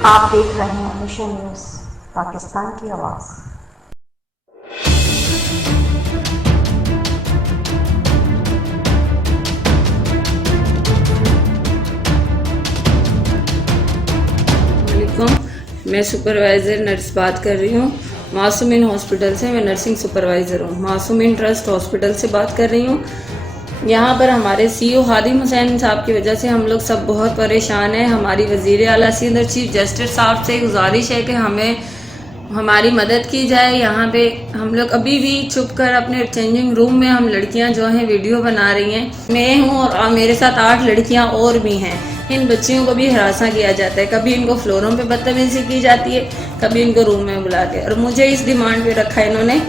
आप देख रहे हैं मिशन न्यूज़, पाकिस्तान की आवाज़। मैं सुपरवाइज़र नर्स बात कर रही हूँ मासूमिन हॉस्पिटल से। मैं नर्सिंग सुपरवाइज़र हूँ, मासूमिन ट्रस्ट हॉस्पिटल से बात कर रही हूँ। यहाँ पर हमारे सीईओ खादिम हुसैन साहब की वजह से हम लोग सब बहुत परेशान हैं। हमारी वज़ीर आला सिंध और चीफ जस्टिस साहब से गुजारिश है कि हमें हमारी मदद की जाए। यहाँ पे हम लोग अभी भी छुप कर अपने चेंजिंग रूम में हम लड़कियाँ जो हैं वीडियो बना रही हैं। मैं हूँ और मेरे साथ 8 लड़कियाँ और भी हैं। इन बच्चियों को भी हरासा किया जाता है, कभी इनको फ्लोरों पे बदतमीजी की जाती है, कभी इनको रूम में बुला के। और मुझे इस डिमांड पे रखा है इन्होंने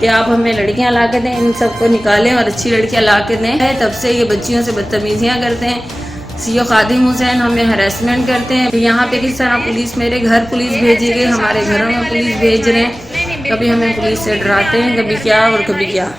कि आप हमें लड़कियां ला के दें, इन सबको निकालें और अच्छी लड़कियां ला के दें। तब से ये बच्चियों से बदतमीजियाँ करते हैं। सीईओ खादिम हुसैन हमें हरासमेंट करते हैं। यहाँ पे किस तरह पुलिस, मेरे घर पुलिस भेजी गई, हमारे घरों में पुलिस भेज रहे हैं। कभी हमें पुलिस से डराते हैं, कभी क्या और कभी क्या।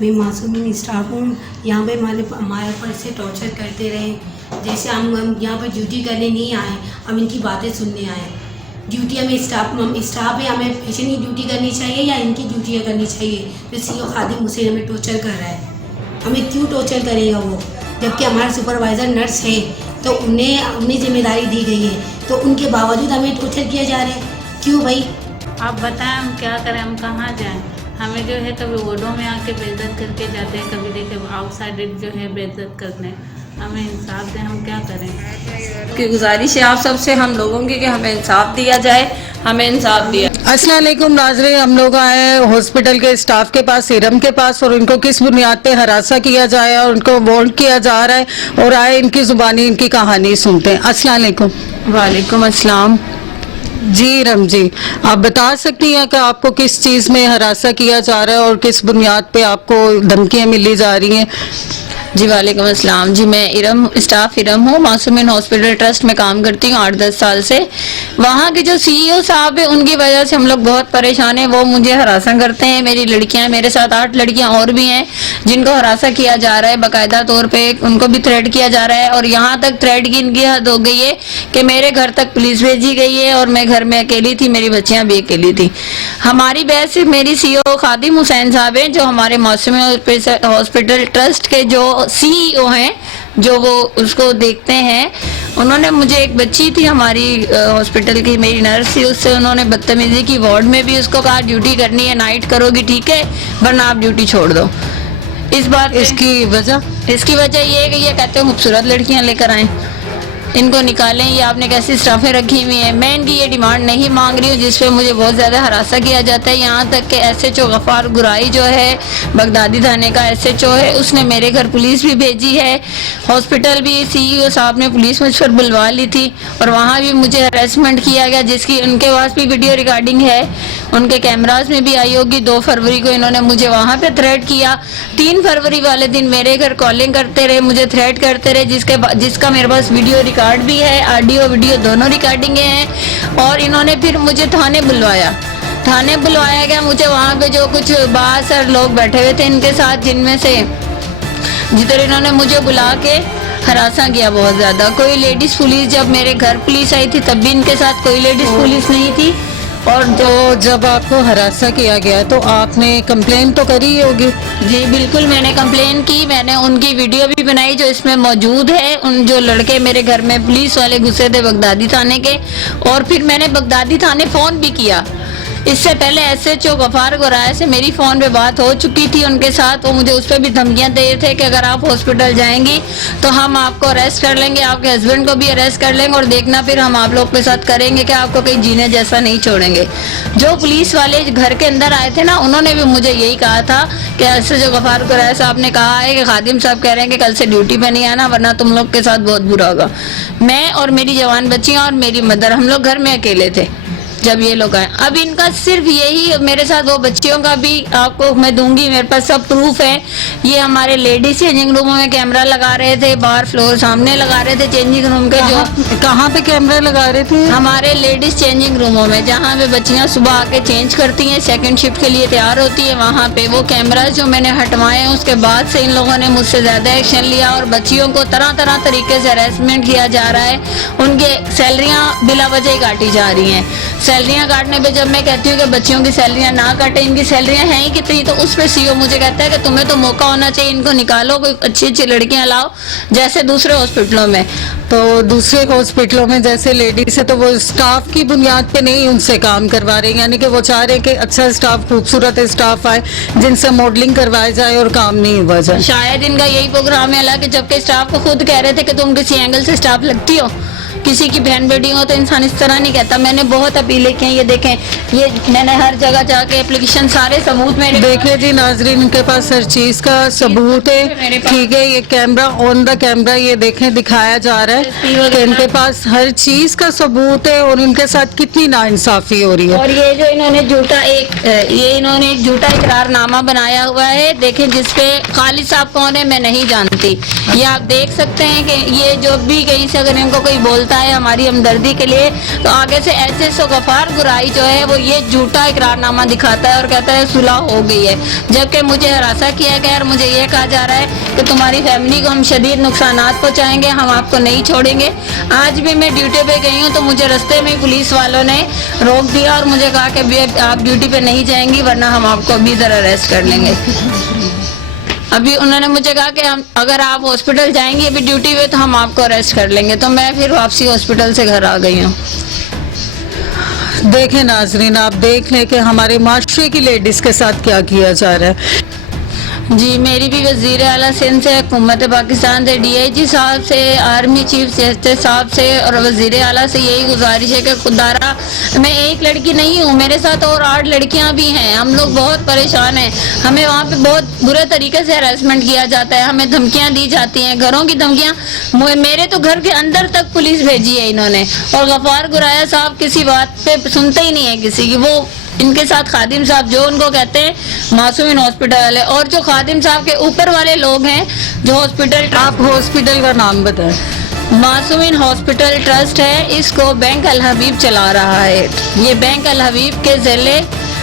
मैं मासूमिन स्टाफ हूँ। यहाँ पे हमारे ऊपर से टॉर्चर करते रहे। जैसे हम यहाँ पर ड्यूटी करने नहीं आए, हम इनकी बातें सुनने आए। ड्यूटी हमें स्टाफ है, हमें पेशेंट की ड्यूटी करनी चाहिए या इनकी ड्यूटियाँ करनी चाहिए। तो सीईओ खादिम हुसैन हमें टॉर्चर कर रहा है। हमें क्यों टॉर्चर करेगा वो, जबकि हमारा सुपरवाइज़र नर्स है, तो उन्हें जिम्मेदारी दी गई है, तो उनके बावजूद हमें टॉर्चर किया जा रहा है। क्यों भाई? आप बताएं हम क्या करें, हम कहाँ जाएं? हमें जो है कभी वार्डों में आके बेइज्जत करके जाते हैं, कभी देखे आउटसाइड जो है बेइज्जत करने। हमें इंसाफ दें, हम क्या करें? की गुजारिश है आप सबसे, हम लोगों की, कि हमें इंसाफ दिया जाए, हमें इंसाफ दिया। अस्सलाम वालेकुम नाज़रीन, हम लोग आए हॉस्पिटल के स्टाफ के पास, इरम के पास, और इनको किस बुनियाद पे हरासा किया जाए और उनको वॉन्ट किया जा रहा है, और आए इनकी जुबानी इनकी कहानी सुनते हैं। अस्सलाम वालेकुम। वालेकुम अस्सलाम। जी इरम जी, आप बता सकती हैं कि आपको किस चीज़ में हरासा किया जा रहा है और किस बुनियाद पे आपको धमकियाँ मिली जा रही हैं? जी वालेकुम अस्सलाम। जी मैं स्टाफ इरम हूँ, मासूमिन हॉस्पिटल ट्रस्ट में काम करती हूँ 8-10 साल से। वहाँ के जो सीईओ साहब है उनकी वजह से हम लोग बहुत परेशान हैं। वो मुझे हरासा करते हैं। मेरी लड़कियाँ, मेरे साथ 8 लड़कियाँ और भी हैं जिनको हरासा किया जा रहा है, बाकायदा तौर पे उनको भी थ्रेट किया जा रहा है। और यहाँ तक थ्रेट की इनकी हद हो गई है कि मेरे घर तक पुलिस भेजी गई है और मैं घर में अकेली थी, मेरी बच्चियाँ भी अकेली थी। हमारी बहस सिर्फ मेरी सीईओ खादिम हुसैन साहब हैं, जो हमारे मासूमिन हॉस्पिटल ट्रस्ट के जो सीईओ हैं, जो वो उसको देखते हैं। उन्होंने मुझे, एक बच्ची थी हमारी हॉस्पिटल की, मेरी नर्स थी, उससे उन्होंने बदतमीजी की। वार्ड में भी उसको कहा ड्यूटी करनी है, नाइट करोगी ठीक है, वरना आप ड्यूटी छोड़ दो। इस बात इसकी वजह ये है कि ये कहते हैं खूबसूरत लड़कियां लेकर आए, इनको निकालें, ये आपने कैसी स्टाफें रखी हुई हैं। मैं इनकी ये डिमांड नहीं मांग रही हूँ, जिसपे मुझे बहुत ज़्यादा हरासा किया जाता है। यहाँ तक कि एसएचओ गफ़ार गुराई जो है, बगदादी थाने का एसएचओ है, उसने मेरे घर पुलिस भी भेजी है। हॉस्पिटल भी सीईओ साहब ने पुलिस मुझ पर बुलवा ली थी और वहाँ भी मुझे हरासमेंट किया गया, जिसकी उनके पास भी वीडियो रिकॉर्डिंग है, उनके कैमराज में भी आई होगी। 2 फरवरी को इन्होंने मुझे वहाँ पे थ्रेट किया। 3 फरवरी वाले दिन मेरे घर कॉलिंग करते रहे, मुझे थ्रेट करते रहे, जिसका मेरे पास वीडियो रिकॉर्ड भी है, ऑडियो वीडियो दोनों रिकॉर्डिंग हैं। और इन्होंने फिर मुझे थाने बुलवाया गया। मुझे वहाँ पे जो कुछ बासर लोग बैठे हुए थे इनके साथ, जिनमें से जिधर इन्होंने मुझे बुला के हरासा किया बहुत ज़्यादा। कोई लेडीज़ पुलिस, जब मेरे घर पुलिस आई थी तब भी इनके साथ कोई लेडीज़ पुलिस नहीं थी। और तो जब आपको हरासा किया गया तो आपने कंप्लेन तो करी होगी? जी बिल्कुल, मैंने कंप्लेन की। मैंने उनकी वीडियो भी बनाई जो इसमें मौजूद है। उन जो लड़के मेरे घर में पुलिस वाले घुसे थे बगदादी थाने के, और फिर मैंने बगदादी थाने फ़ोन भी किया। इससे पहले एसएचओ गफ़ार गुराई से मेरी फ़ोन पे बात हो चुकी थी उनके साथ। वो मुझे उस पर भी धमकियाँ दे रहे थे कि अगर आप हॉस्पिटल जाएंगी तो हम आपको अरेस्ट कर लेंगे, आपके हस्बैंड को भी अरेस्ट कर लेंगे, और देखना फिर हम आप लोग के साथ करेंगे कि आपको कहीं जीने जैसा नहीं छोड़ेंगे। जो पुलिस वाले घर के अंदर आए थे ना, उन्होंने भी मुझे यही कहा था कि एसएचओ गफ़ार गुराई साहब ने कहा है कि खादिम साहब कह रहे हैं कि कल से ड्यूटी पे नहीं आना, वरना तुम लोग के साथ बहुत बुरा होगा। मैं और मेरी जवान बच्चियाँ और मेरी मदर, हम लोग घर में अकेले थे। जब ये लोग आए। अब इनका सिर्फ यही मेरे साथ, वो बच्चियों का भी आपको मैं दूंगी, मेरे पास सब प्रूफ है। ये हमारे लेडीज चेंजिंग रूमों में कैमरा लगा रहे थे, बाहर फ्लोर सामने लगा रहे थे चेंजिंग रूम के। जो कहाँ पे कैमरा लगा रहे थे? हमारे लेडीज चेंजिंग रूमों में, जहाँ पे बच्चियाँ सुबह आके चेंज करती हैं, सेकंड शिफ्ट के लिए तैयार होती है, वहाँ पे वो कैमरा जो मैंने हटवाए। उसके बाद से इन लोगों ने मुझसे ज्यादा एक्शन लिया और बच्चियों को तरह तरह तरीके से हरेसमेंट किया जा रहा है। उनके सैलरियाँ बिला वजह काटी जा रही हैं। सैलरियाँ काटने पे जब मैं कहती हूँ कि बच्चियों की सैलरियाँ ना काटे, इनकी सैलरियाँ हैं ही कितनी, तो उस पर सीओ मुझे कहता है कि तुम्हें तो मौका होना चाहिए, इनको निकालो, कोई अच्छी अच्छी लड़कियाँ लाओ जैसे दूसरे हॉस्पिटलों में। तो दूसरे हॉस्पिटलों में जैसे लेडीज है तो वो स्टाफ की बुनियाद पे नहीं उनसे काम करवा रहे हैं, यानी कि वो चाह रहे हैं कि अच्छा स्टाफ, खूबसूरत स्टाफ आए जिनसे मॉडलिंग करवाया जाए और काम नहीं हुआ जाए। शायद इनका यही प्रोग्राम है। हालांकि जबकि स्टाफ को खुद कह रहे थे कि तुम किसी एंगल से स्टाफ लगती हो, किसी की बहन बेटी हो तो इंसान इस तरह नहीं कहता। मैंने बहुत अपीलें की हैं, ये देखें, ये मैंने हर जगह जाके एप्लीकेशन, सारे सबूत मेरे देखिए जी नाजरीन, इनके पास हर चीज का सबूत है, ठीक है। ये कैमरा ऑन द कैमरा ये देखें दिखाया जा रहा है कि इनके पास हर चीज का सबूत है और इनके साथ कितनी नाइंसाफी हो रही है। और ये जो इन्होंने एक झूठा इकरारनामा बनाया हुआ है, देखें, जिसपे खालिद साहब कौन है मैं नहीं जानती। ये आप देख सकते हैं कि ये जो भी कहीं से अगर इनको कोई बोलता है हमारी हमदर्दी के लिए, तो आगे से HSO गफार गुराई जो है वो ये झूठा इकरारनामा दिखाता है और कहता है सुलह हो गई है, जबकि मुझे हरासा किया गया और मुझे ये कहा जा रहा है कि तुम्हारी फैमिली को हम शदीद नुकसानात पहुंचाएंगे, हम आपको नहीं छोड़ेंगे। आज भी मैं ड्यूटी पे गई हूँ तो मुझे रास्ते में पुलिस वालों ने रोक दिया और मुझे कहा कि आप ड्यूटी पे नहीं जाएंगी वरना हम आपको अभी इधर अरेस्ट कर लेंगे। अभी उन्होंने मुझे कहा कि हम अगर आप हॉस्पिटल जाएंगे अभी ड्यूटी पे तो हम आपको अरेस्ट कर लेंगे। तो मैं फिर वापसी हॉस्पिटल से घर आ गई हूँ। देखें नाजरीन, आप देख लें कि हमारे माशरे की लेडीज के साथ क्या किया जा रहा है। जी, मेरी भी वज़ीर आला सिंध से, हुकूमत पाकिस्तान से, DIG साहब से, आर्मी चीफ सेक्रेटरी साहब से और वज़ीर आला से यही गुजारिश है कि खुदारा मैं एक लड़की नहीं हूँ, मेरे साथ और 8 लड़कियाँ भी हैं। हम लोग बहुत परेशान हैं, हमें वहाँ पे बहुत बुरे तरीके से हरासमेंट किया जाता है, हमें धमकियाँ दी जाती हैं, घरों की धमकियाँ। मेरे तो घर के अंदर तक पुलिस भेजी है इन्होंने। और गफार गुराया साहब किसी बात पे सुनते ही नहीं है किसी की। वो इनके साथ खादिम साहब जो उनको कहते हैं मासूमिन हॉस्पिटल वाले, और जो खादिम साहब के ऊपर वाले लोग हैं जो हॉस्पिटल, आप हॉस्पिटल का नाम बताएं। मासूमिन हॉस्पिटल ट्रस्ट है, इसको बैंक अल हबीब चला रहा है। ये बैंक अल हबीब के ज़रिए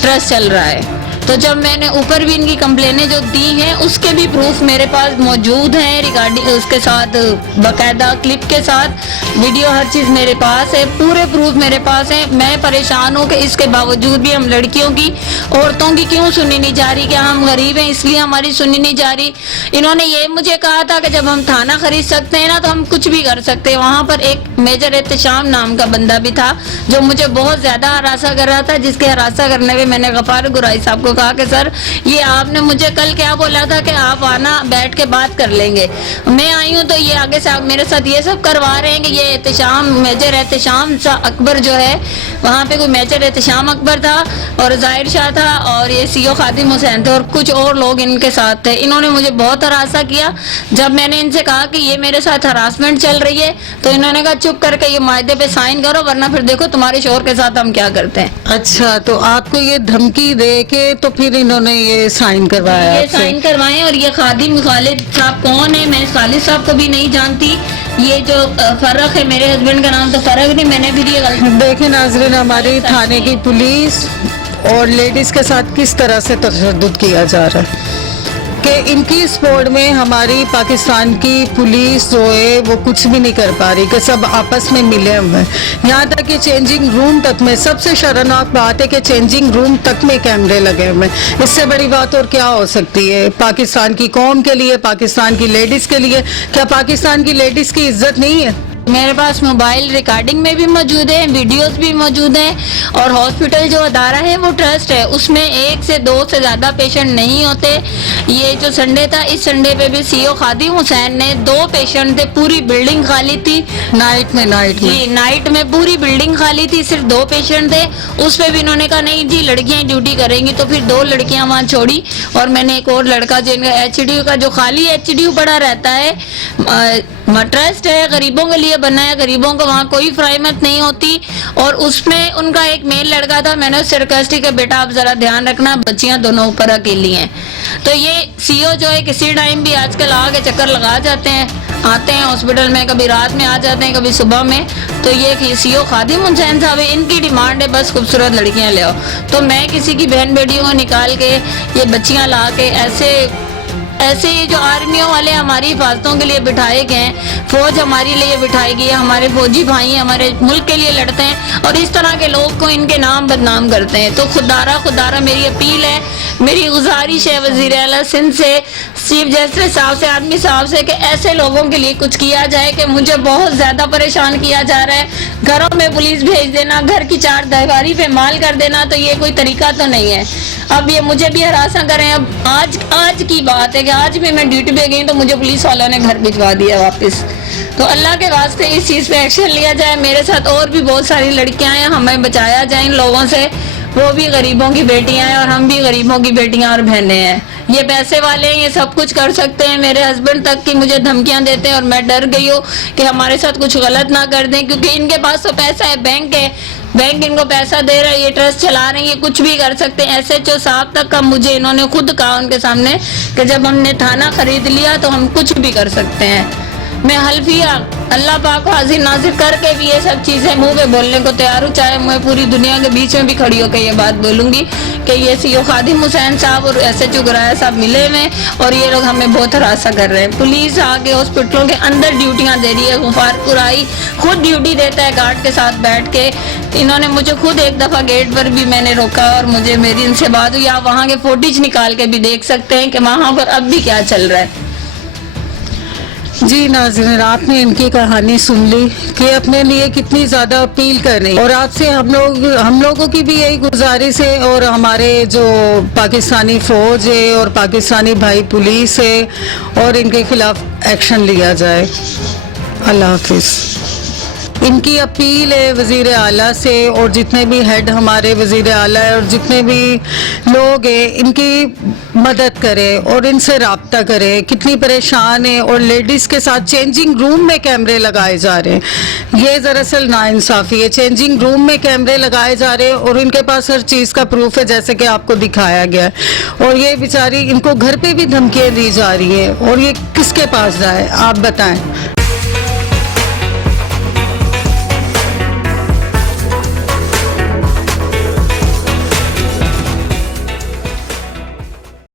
ट्रस्ट चल रहा है। तो जब मैंने ऊपर भी इनकी कंप्लेनें जो दी हैं उसके भी प्रूफ मेरे पास मौजूद हैं, रिगार्डिंग उसके साथ बाकायदा क्लिप के साथ वीडियो, हर चीज़ मेरे पास है, पूरे प्रूफ मेरे पास है। मैं परेशान हूँ कि इसके बावजूद भी हम लड़कियों की, औरतों की क्यों सुनी नहीं जा रही? क्या हम गरीब हैं इसलिए हमारी सुनी नहीं जा रही? इन्होंने ये मुझे कहा था कि जब हम थाना खरीद सकते हैं ना तो हम कुछ भी कर सकते हैं। वहाँ पर एक मेजर एहतशाम नाम का बंदा भी था जो मुझे बहुत ज़्यादा हरासा कर रहा था, जिसके हरासा करने में मैंने गफार गुराई साहब को कहा कि सर ये आपने मुझे कल क्या बोला था कि आप आना बैठ के बात कर लेंगे। मैं आई हूँ तो ये आगे से आप मेरे साथ ये सब करवा रहे हैं कि ये एहतशाम, मेजर एहतशाम अकबर जो है, वहाँ पे कोई मेजर एहतशाम अकबर था और जाहिर शाह था और ये CO खादिम हुसैन थे और कुछ और लोग इनके साथ थे। इन्होंने मुझे बहुत हरासा किया। जब मैंने इनसे कहा कि ये मेरे साथ हरासमेंट चल रही है तो इन्होंने कहा चुप करके ये मायदे पे साइन करो वरना फिर देखो तुम्हारे शोहर के साथ हम क्या करते हैं। अच्छा, तो आपको ये धमकी दे के तो फिर इन्होंने ये साइन करवाया? ये साइन करवाए। और ये खादिम खालिद साहब कौन है? मैं खालिद साहब को भी नहीं जानती। ये जो फर्क है, मेरे हस्बैंड का नाम तो फर्क नहीं, मैंने भी ये गलती। देखें नाजरीन, हमारी थाने की पुलिस और लेडीज के साथ किस तरह से तशद्दुद किया जा रहा है कि इनकी सपोर्ट में हमारी पाकिस्तान की पुलिस जो है वो कुछ भी नहीं कर पा रही, कि सब आपस में मिले हुए हैं। यहाँ तक कि चेंजिंग रूम तक में, सबसे शर्मनाक बात है कि चेंजिंग रूम तक में कैमरे लगे हुए हैं। इससे बड़ी बात और क्या हो सकती है पाकिस्तान की कौम के लिए, पाकिस्तान की लेडीज के लिए? क्या पाकिस्तान की लेडीज की इज्जत नहीं है? मेरे पास मोबाइल रिकॉर्डिंग में भी मौजूद है, वीडियोस भी मौजूद हैं। और हॉस्पिटल जो अदारा है वो ट्रस्ट है, उसमें 1 से 2 से ज़्यादा पेशेंट नहीं होते। ये जो संडे था, इस संडे पे भी CO खादिम हुसैन ने 2 पेशेंट थे, पूरी बिल्डिंग खाली थी। नाइट में जी, नाइट में पूरी बिल्डिंग खाली थी, सिर्फ 2 पेशेंट थे। उस पर भी इन्होंने कहा नहीं जी लड़कियाँ ड्यूटी करेंगी, तो फिर 2 लड़कियाँ वहाँ छोड़ी। और मैंने एक और लड़का जिनका HDU का जो खाली HDU पड़ा रहता है ट्रस्ट है, गरीबों के लिए बना है, गरीबों को वहाँ कोई फ्राइमत नहीं होती। और उसमें उनका एक मेल लड़का था, मैंने उससे रिक्वेस्ट की कि बेटा आप जरा ध्यान रखना, बच्चियां दोनों ऊपर अकेली हैं। तो ये सीओ जो है किसी टाइम भी आजकल आके चक्कर लगा जाते हैं, आते हैं हॉस्पिटल में, कभी रात में आ जाते हैं, कभी सुबह में। तो ये सीओ खादिम हुसैन साहब है, इनकी डिमांड है बस खूबसूरत लड़कियां ले आओ। तो मैं किसी की बहन बेटियों को निकाल के ये बच्चियां ला के ऐसे ये जो आर्मियों वाले हमारी हिफाजतों के लिए बिठाए गए हैं, फौज हमारे लिए बिठाई गई है, हमारे फौजी भाई हमारे मुल्क के लिए लड़ते हैं और इस तरह के लोग को इनके नाम बदनाम करते हैं। तो खुदारा मेरी अपील है, मेरी गुजारिश है वज़ीर आला सिंध से, चीफ जस्टिस साहब से, आदमी साहब से कि ऐसे लोगों के लिए कुछ किया जाए कि मुझे बहुत ज़्यादा परेशान किया जा रहा है। घरों में पुलिस भेज देना, घर की चार दीवारी पे माल कर देना, तो ये कोई तरीका तो नहीं है। अब ये मुझे भी हरासा करें। अब आज की बात है कि आज भी मैं ड्यूटी पे गई तो मुझे पुलिस वालों ने घर भिजवा दिया वापस। तो अल्लाह के वास्ते इस चीज़ पे एक्शन लिया जाए। मेरे साथ और भी बहुत सारी लड़कियां हैं, हमें बचाया जाए इन लोगों से। वो भी गरीबों की बेटियां हैं और हम भी गरीबों की बेटियां और बहनें हैं। ये पैसे वाले हैं, ये सब कुछ कर सकते हैं। मेरे हस्बैंड तक की मुझे धमकियां देते हैं और मैं डर गई हूँ कि हमारे साथ कुछ गलत ना कर दें, क्योंकि इनके पास तो पैसा है, बैंक है, बैंक इनको पैसा दे रहा है, ये ट्रस्ट चला रहे हैं, ये कुछ भी कर सकते हैं। SHO साहब तक का मुझे इन्होंने खुद कहा उनके सामने कि जब हमने थाना खरीद लिया तो हम कुछ भी कर सकते हैं। मैं हल्फिया अल्लाह पाक को हाजिर नाजिर करके भी ये सब चीज़ें मुंह पे बोलने को तैयार हूँ, चाहे मैं पूरी दुनिया के बीच में भी खड़ी होकर ये बात बोलूँगी कि ये सीओ खादिम हुसैन साहब और SHO गुराया साहब मिले हुए और ये लोग हमें बहुत हरासा कर रहे हैं। पुलिस आके हॉस्पिटलों के अंदर ड्यूटियाँ दे रही है, मुफारपुर आई खुद ड्यूटी देता है गार्ड के साथ बैठ के। इन्होंने मुझे खुद एक दफ़ा गेट पर भी मैंने रोका और मुझे मेरी इनसे बात हुई। आप वहाँ के फुटेज निकाल के भी देख सकते हैं कि वहाँ पर अब भी क्या चल रहा है। जी नाज़रीन, आपने इनकी कहानी सुन ली कि अपने लिए कितनी ज़्यादा अपील कर रही, और आपसे हम लोगों की भी यही गुजारिश है, और हमारे जो पाकिस्तानी फ़ौज है और पाकिस्तानी भाई पुलिस है, और इनके खिलाफ एक्शन लिया जाए। अल्लाह हाफिज़। इनकी अपील है वज़ीर आला से, और जितने भी हेड हमारे वज़ीर आला है और जितने भी लोग हैं, इनकी मदद करें और इनसे राब्ता करें। कितनी परेशान है, और लेडीज़ के साथ चेंजिंग रूम में कैमरे लगाए जा रहे हैं। ये दरअसल नाइंसाफ़ी है, चेंजिंग रूम में कैमरे लगाए जा रहे हैं और इनके पास हर चीज़ का प्रूफ है, जैसे कि आपको दिखाया गया है। और ये बेचारी, इनको घर पे भी धमकियाँ दी जा रही हैं, और ये किसके पास जाए आप बताएं।